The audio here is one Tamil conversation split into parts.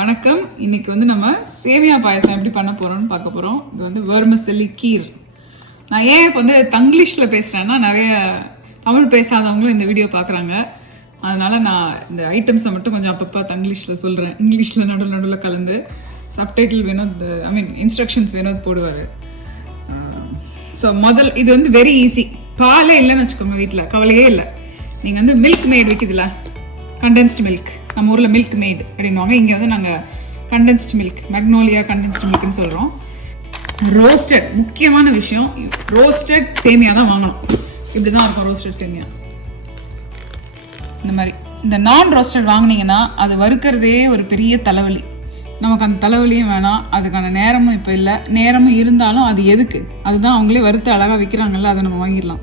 வணக்கம். இன்னைக்கு வந்து நம்ம சேமியா பாயசம் எப்படி பண்ண போறோம்னு பார்க்க போறோம். இது வந்து வெர்மிசெல்லி கீர். நான் ஏன் இப்போ வந்து தங்கிலீஷ்ல பேசுறேன்னா நிறைய தமிழ் பேசாதவங்களும் இந்த வீடியோ பார்க்குறாங்க. அதனால நான் இந்த ஐட்டம்ஸை மட்டும் கொஞ்சம் அப்பப்போ தங்கிலீஷ்ல சொல்கிறேன். இங்கிலீஷில் நடுவில் கலந்து சப்டைட்டில் வினோத் இன்ஸ்ட்ரக்ஷன்ஸ் வினோத் போடுவார். ஸோ இது வந்து வெரி ஈஸி. பாலே இல்லைன்னு வச்சுக்கோங்க, வீட்டில் கவலையே இல்லை. நீங்கள் வந்து மில்க் மேட் வைக்குதுல, கண்டென்ஸ்டு மில்க், நம்ம ஊரில் மில்க் மேட் அப்படின்வாங்க. இங்கே வந்து நாங்கள் கண்டென்ஸ்டு மில்க், மேக்னோலியா கண்டென்ஸ்டு மில்க்னு சொல்கிறோம். ரோஸ்டட், முக்கியமான விஷயம், ரோஸ்டட் சேமியா தான் வாங்கணும். இப்படி தான் இருக்கும் ரோஸ்டட் சேமியா. இந்த மாதிரி இந்த நான் ரோஸ்டட் வாங்கினீங்கன்னா அது வறுக்கிறதே ஒரு பெரிய தலைவலி. நமக்கு அந்த தலைவலியும் வேணாம், அதுக்கான நேரமும் இப்போ இல்லை. நேரமும் இருந்தாலும் அது எதுக்கு? அதுதான் அவங்களே வறுத்து அழகாக விற்கிறாங்கல்ல, அதை நம்ம வாங்கிடலாம்.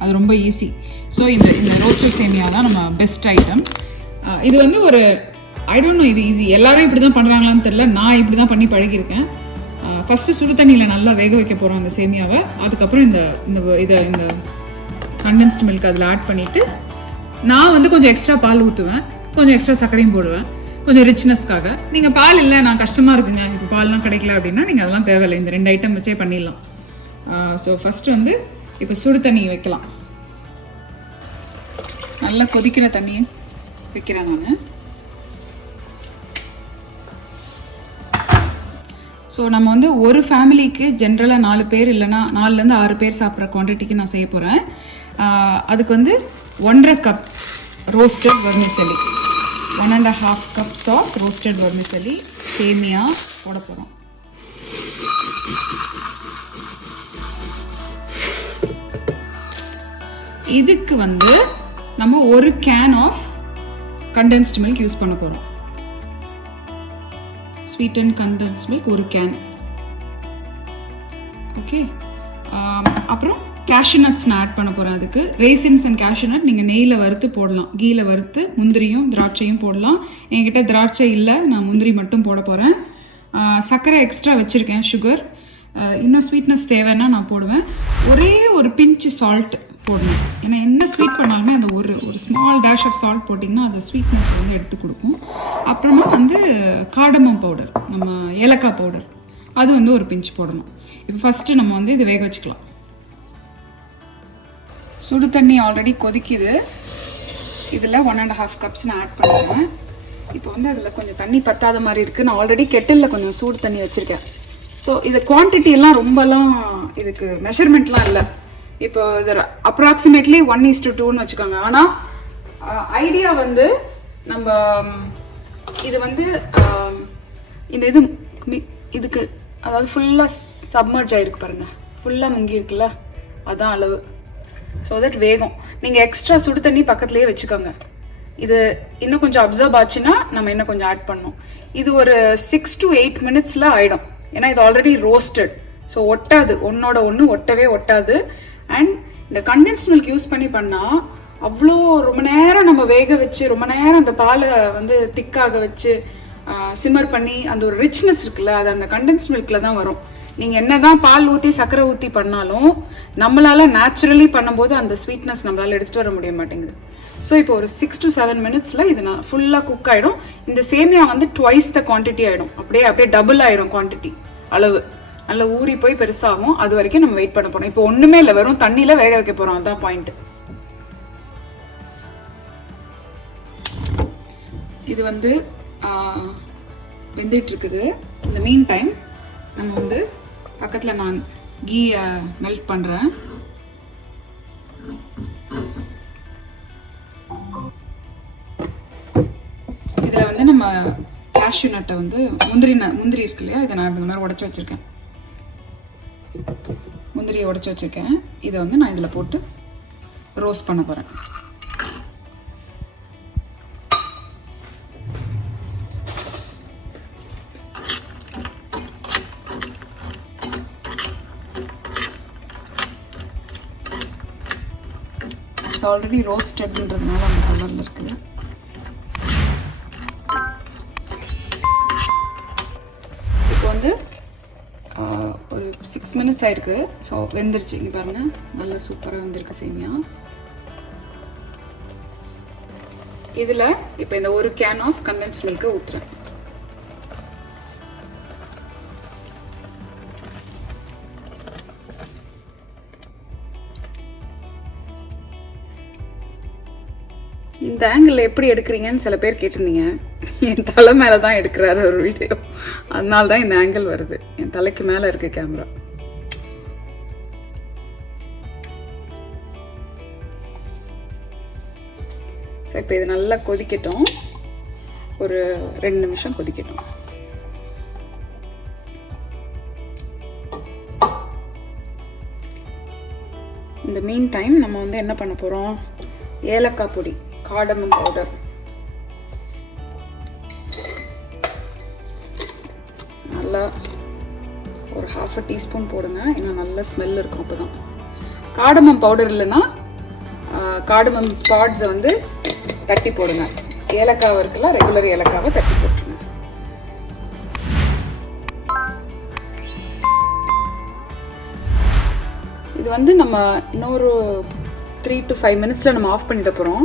அது ரொம்ப ஈஸி. ஸோ இந்த ரோஸ்டட் சேமியா தான் நம்ம பெஸ்ட் ஐட்டம். இது வந்து ஒரு ஐ டோன்ட் நோ, இது எல்லாரும் இப்படி தான் பண்ணுறாங்களான்னு தெரியல. நான் இப்படி தான் பண்ணி பழகியிருக்கேன். ஃபஸ்ட்டு சுடு தண்ணியில் நல்லா வேக வைக்க போகிறோம் அந்த சேமியாவை. அதுக்கப்புறம் இந்த கண்டென்ஸ்டு மில்க் அதில் ஆட் பண்ணிவிட்டு, நான் வந்து கொஞ்சம் எக்ஸ்ட்ரா பால் ஊற்றுவேன், கொஞ்சம் எக்ஸ்ட்ரா சர்க்கரையும் போடுவேன், கொஞ்சம் ரிச்னஸ்க்காக. நீங்கள் பால் இல்லை, நான் கஷ்டமாக இருக்குங்க, இப்போ பால்லாம் கிடைக்கல அப்படின்னா நீங்கள் அதெல்லாம் தேவையில்லை. இந்த 2 ஐட்டம் வச்சே பண்ணிடலாம். ஸோ ஃபஸ்ட்டு வந்து இப்போ சுடு தண்ணி வைக்கலாம். நல்லா கொதிக்கிற தண்ணியை வைக்கிறேன் நான். ஸோ நம்ம வந்து ஒரு ஃபேமிலிக்கு ஜென்ரலாக 4 பேர் இல்லைனா 4லேருந்து 6 பேர் சாப்பிட்ற குவான்டிட்டிக்கு நான் செய்ய போகிறேன். அதுக்கு வந்து 1.5 cup roasted vermicelli, 1.5 cups of roasted vermicelli சேமியா போட போகிறோம். இதுக்கு வந்து நம்ம 1 can of condensed milk use பண்ண போகிறோம். Sweet and condensed milk 1 can. Okay. அப்புறம் கேஷ்யூ நட்ஸ் நான் ஆட் பண்ண போகிறேன். அதுக்கு ரேசின்ஸ் அண்ட் கேஷ்யூ நட் நீங்கள் நெய்யில் வறுத்து போடலாம், கீயில் வறுத்து முந்திரியும் திராட்சையும் போடலாம். என்கிட்ட திராட்சை இல்லை, நான் முந்திரி மட்டும் போட போகிறேன். சர்க்கரை எக்ஸ்ட்ரா வச்சுருக்கேன், சுகர். இன்னும் ஸ்வீட்னஸ் தேவைன்னா நான் போடுவேன். ஒரே ஒரு பிஞ்சு சால்ட் போடணும். ஏன்னா என்ன ஸ்வீட் பண்ணாலுமே அந்த ஒரு ஸ்மால் டேஷ் ஆஃப் சால்ட் போட்டிங்கன்னா அது ஸ்வீட்னஸ் வந்து எடுத்து கொடுக்கும். அப்புறமா வந்து காடமம் பவுடர், நம்ம ஏலக்காய் பவுடர், அது வந்து ஒரு பிஞ்ச் போடணும். இப்போ ஃபஸ்ட்டு நம்ம வந்து இதை வேக வச்சுக்கலாம். சுடு தண்ணி ஆல்ரெடி கொதிக்குது. இதில் 1.5 கப்ஸ் நான் ஆட் பண்ணுறேன். இப்போ வந்து அதில் கொஞ்சம் தண்ணி பத்தாத மாதிரி இருக்குது. நான் ஆல்ரெடி கெட்டிலில் கொஞ்சம் சூடு தண்ணி வச்சுருக்கேன். ஸோ இது குவான்டிட்டியெல்லாம் ரொம்பலாம் இதுக்கு மெஷர்மெண்ட்லாம் இல்லை. இப்போ இது அப்ராக்சிமேட்லி 1:2ன்னு வச்சுக்கோங்க. ஆனால் ஐடியா வந்து நம்ம இது வந்து இந்த இதுக்கு அதாவது ஃபுல்லாக சப்மர்ஜ் ஆகிருக்கு பாருங்கள், ஃபுல்லாக முங்கி இருக்குல்ல, அதான் அளவு. ஸோ தட் வேகும். நீங்கள் எக்ஸ்ட்ரா சுடு தண்ணி பக்கத்துலேயே வச்சுக்கோங்க. இது இன்னும் கொஞ்சம் அப்சர்வ் ஆச்சுன்னா நம்ம இன்னும் கொஞ்சம் ஆட் பண்ணணும். இது ஒரு 6 to 8 மினிட்ஸில் ஆகிடும். ஏன்னா இது ஆல்ரெடி ரோஸ்டட். ஸோ ஒட்டாது, ஒன்னோட ஒன்று ஒட்டவே ஒட்டாது. அண்ட் இந்த கண்டென்ஸ்ட் மில்க் யூஸ் பண்ணி பண்ணால் அவ்வளோ ரொம்ப நேரம் நம்ம வேக வச்சு, ரொம்ப நேரம் அந்த பாலை வந்து திக்காக வச்சு சிம்மர் பண்ணி அந்த ஒரு ரிச்னஸ் இருக்குல்ல, அது அந்த கண்டென்ஸ்ட் மில்கில் தான் வரும். நீங்கள் என்ன தான் பால் ஊற்றி சர்க்கரை ஊற்றி பண்ணாலும் நம்மளால் நேச்சுரலி பண்ணும்போது அந்த ஸ்வீட்னஸ் நம்மளால் எடுத்துகிட்டு வர முடிய மாட்டேங்குது. ஸோ இப்போ ஒரு 6 to 7 மினிட்ஸில் இது நான் ஃபுல்லாக குக் ஆகிடும். இந்த சேமியா வந்து ட்வைஸ் த குவான்டிட்டி ஆகிடும். அப்படியே டபுள் ஆயிரும் குவான்டிட்டி, அளவு நல்லா ஊறி போய் பெருசாகும். அது வரைக்கும் நம்ம வெயிட் பண்ண போகிறோம். இப்போ ஒன்றுமே இல்லை, வெறும் தண்ணியில் வேக வைக்க போகிறோம். அதுதான் பாயிண்ட்டு. இது வந்து வெந்துட்டு இருக்குது. இந்த மீன் டைம் நம்ம வந்து பக்கத்தில் நான் கீயை மெல்ட் பண்ணுறேன். இதில் வந்து நம்ம கேஷ்யூ நட்டை வந்து முந்திரி இருக்கு இல்லையா, இதை நான் இந்த மாதிரி உடச்சி வச்சுருக்கேன். முந்திரியை உடச்சி வச்சுருக்கேன். இதை வந்து நான் இதில் போட்டு ரோஸ்ட் பண்ண போகிறேன். ஆல்ரெடி ரோஸ்டட்ன்றதுனால அந்த கலரில் இருக்குது. இப்போ வந்து ஒரு 6 மினிட்ஸ் ஆயிருக்கு. ஸோ வெந்துருச்சு. இங்கே பாருங்கள், நல்லா சூப்பராக வெந்திருக்கு சேமியா. இதில் இப்போ இந்த 1 கேன் ஆஃப் கண்டென்ஸ்ட் மில்க்கை ஊற்றுறேன். இந்த ஆங்கிள் எப்படி எடுக்கிறீங்கன்னு சில பேர் கேட்டிருந்தீங்க. என் தலை மேலே தான் எடுக்கிறாரு ஒரு வீடியோ, அதனால தான் இந்த ஆங்கிள் வருது. என் தலைக்கு மேலே இருக்கு கேமரா. ஸோ இப்போ இது நல்லா கொதிக்கட்டும், ஒரு 2 நிமிஷம் கொதிக்கட்டும். இந்த மீன் டைம் நம்ம வந்து என்ன பண்ண போகிறோம், ஏலக்காய் பொடி, காடமம் பவுடர், நல்லா ஒரு 1/2 டீஸ்பூன் போடுங்க. ஏன்னா நல்ல ஸ்மெல் இருக்கும். அப்போ தான் காடமம் பவுடர் இல்லைன்னா காடமம் பாட்ஸை வந்து தட்டி போடுங்க. ஏலக்காய் இருக்குல்ல, ரெகுலர் ஏலக்காவை தட்டி போட்டுருங்க. இது வந்து நம்ம இன்னொரு 3 to 5 மினிட்ஸில் நம்ம ஆஃப் பண்ணிட போகிறோம்.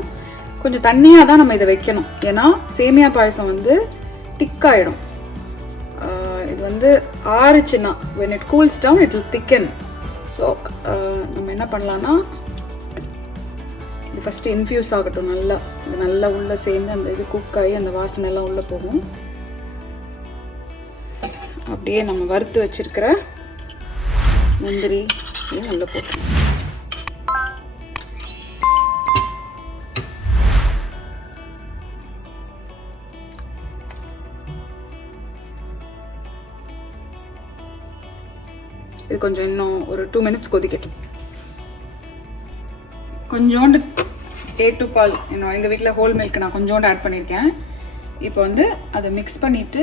கொஞ்சம் தண்ணியாக தான் நம்ம இதை வைக்கணும், ஏன்னா சேமியா பாயசம் வந்து திக்காயிடும். இது வந்து ஆறுச்சுன்னா when it cools down it will thicken. So நம்ம என்ன பண்ணலான்னா, இது ஃபஸ்ட்டு இன்ஃப்யூஸ் ஆகட்டும் நல்லா. இது நல்லா உள்ளே சேர்ந்து அந்த இது குக் ஆகி அந்த வாசனை எல்லாம் உள்ளே போகும். அப்படியே நம்ம வறுத்து வச்சிருக்கிற முந்திரி உள்ளே போட்டுருவோம். இது கொஞ்சம் இன்னும் ஒரு 2 மினிட்ஸ் கொதிக்கட்டும். கொஞ்சோண்டு A2 பால், இன்னும் எங்கள் வீட்டில் ஹோல் மில்க் நான் கொஞ்சோண்டு ஆட் பண்ணியிருக்கேன். இப்போ வந்து அதை மிக்ஸ் பண்ணிவிட்டு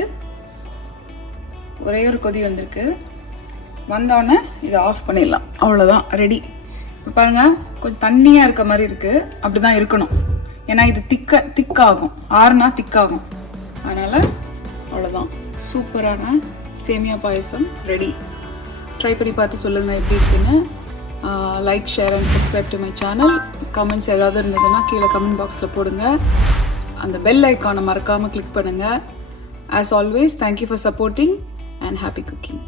ஒரே ஒரு கொதி வந்திருக்கு, வந்தோடனே இதை ஆஃப் பண்ணிடலாம். அவ்வளோதான், ரெடி. இப்போ பாருங்கள், கொஞ்சம் தண்ணியாக இருக்க மாதிரி இருக்குது. அப்படி தான் இருக்கணும், ஏன்னா இது திக்காகும், ஆறுனா திக்காகும். அதனால் அவ்வளோதான், சூப்பரான சேமியா பாயசம் ரெடி. ட்ரை பண்ணி பார்த்து சொல்லுங்கள் எப்படி இருக்குன்னு. Like, share and subscribe to my channel. Comments ஏதாவது இருந்ததுன்னா கீழே கமெண்ட் பாக்ஸில் போடுங்க. அந்த பெல் ஐக்கானை மறக்காமல் கிளிக் பண்ணுங்கள். As always, thank you for supporting and happy cooking.